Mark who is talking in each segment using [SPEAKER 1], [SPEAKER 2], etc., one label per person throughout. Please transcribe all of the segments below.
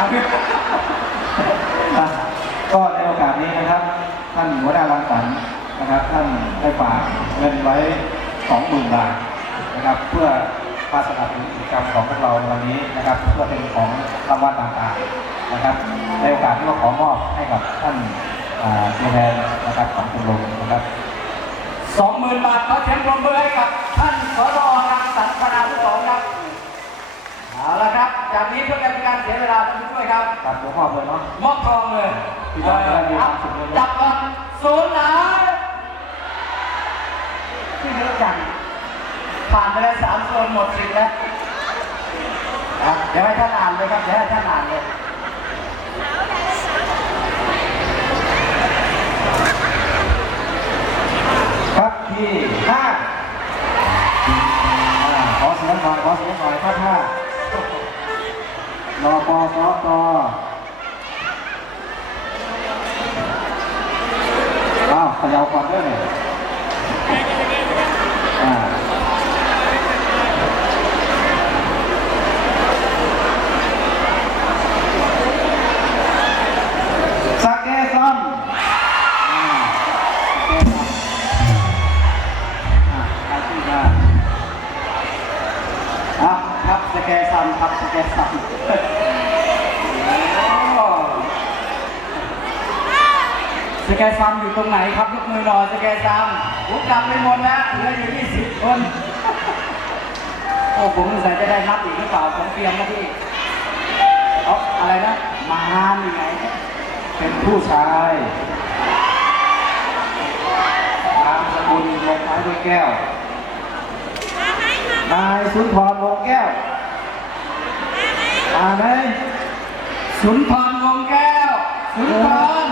[SPEAKER 1] ับ
[SPEAKER 2] ก็ในโอกาสนี้นะครับ ท่านหัวหน้ารังสรรค์นะครับ ท่านได้ฝากเงินไว้สองหมื่นบาทนะครับ เพื่อมาสนับสนุนกิจกรรมของพวกเราวันนี้นะครับ เพื่อเป็นของรางวัลต่างๆนะครับ ในโอกาสที่เราขอมอบให้กับท่านตัวแทนนะครับของชมรมนะครับ
[SPEAKER 1] สองหมื่นบาทขอเสียงปรบมือให้กับ ช่วยครับ
[SPEAKER 2] ตัดหัวข้อเลยเนาะ
[SPEAKER 1] มอบทองเลย
[SPEAKER 2] พี่น้องจะได้มีความสุขเลย
[SPEAKER 1] จับก่อนศูนย์หายที่เยอะจังผ่านไปแล้วสามโซนหมดสิทธิ์แล้วอะเดี๋ยวให้ท่านอ่านเลยครับเดี๋ยวให้ท่านอ่านเลย
[SPEAKER 2] ครับที่ห้าอ่าขอเสียงหน่อยขอเสียงหน่อยครับห้านปสตอ้าวเขยาวก่อนด้วยเนี่ยอ่าสเกซัมเกซัมอ่อาชีพงานครับสแกซัมครับสแกซัมโอ้
[SPEAKER 1] สแกนซัมอยู่ตรงไหนครับยกมือหน่อยสแกนซัมผมกลับไปหมดแล้วเหลืออยู่20 คน โอ้ผมสงสัยจะได้นับอีกหรือเปล่าผมเตรียมนะพี่เอ๋ออะไรนะ มานี่ไง
[SPEAKER 2] เป็นผู้ชายนามสกุลลงท้ายด้วยแก้ว นายสุนทรวงแก้วอ่านไหม
[SPEAKER 1] สุนทรวงแก้ว สุนทร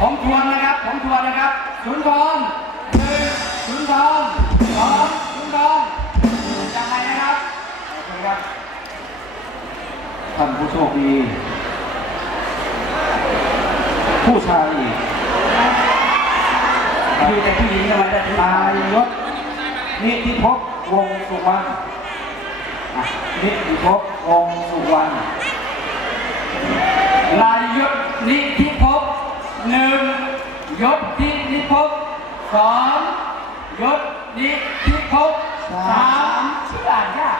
[SPEAKER 1] ผมทวนนะครับผมทวนนะครับสุนทรหนึ่งสุนทรสองสุนทรยังไงนะครับโอเคครับ
[SPEAKER 2] ท่านผู้โชคดี ผู้ชายอีก
[SPEAKER 1] มีแต่ผู้หญิงทำไมได้ผู้ชานา
[SPEAKER 2] ยยศนิติภพวงศ์สุวรรณอะนิติภพวงศ์สุวรรณ
[SPEAKER 1] นายยศนิธิภพหนึ่ง ยศนิธิภพสองยศนิธิภพสามชื่ออ่านยาก